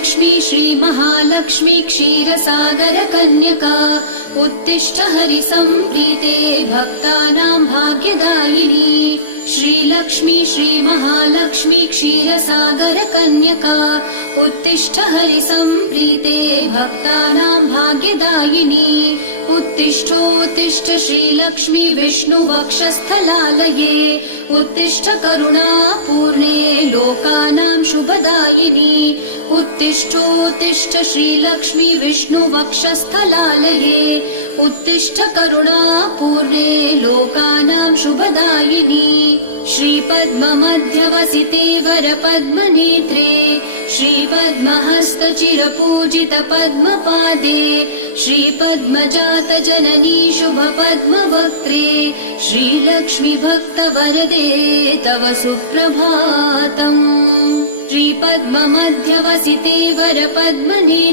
श्रीलक्ष्मी श्रीमहालक्ष्मी क्षीरसागरकन्यका उत्तिष्ठ हरिसम्प्रीते भक्तानां भाग्यदायिनी। श्रीलक्ष्मी श्रीमहालक्ष्मी क्षीरसागरकन्यका उत्तिष्ठ हरिसम्प्रीते भक्तानां भाग्यदायिनी। उत्तिष्ठोत्तिष्ठ श्रीलक्ष्मी विष्णुवक्षस्थलालये उत्तिष्ठ करुणापूर्णे लोकानां शुभदायिनी। उत्तिष्ठोत्तिष्ठ श्रीलक्ष्मी विष्णुवक्षस्थलालये उत्तिष्ठ करुणापूर्णे लोकानां शुभदायिनी। श्रीपद्ममध्यवसिते वरपद्मनेत्रे श्रीपद्महस्तचिरपूजित पद्मपादे श्रीपद्मजातजननी शुभपद्मवक्त्रे श्रीलक्ष्मी भक्तवरदे तव सुप्रभातम्। श्रीपद्ममध्यवसिते वरपद्मनेत्रे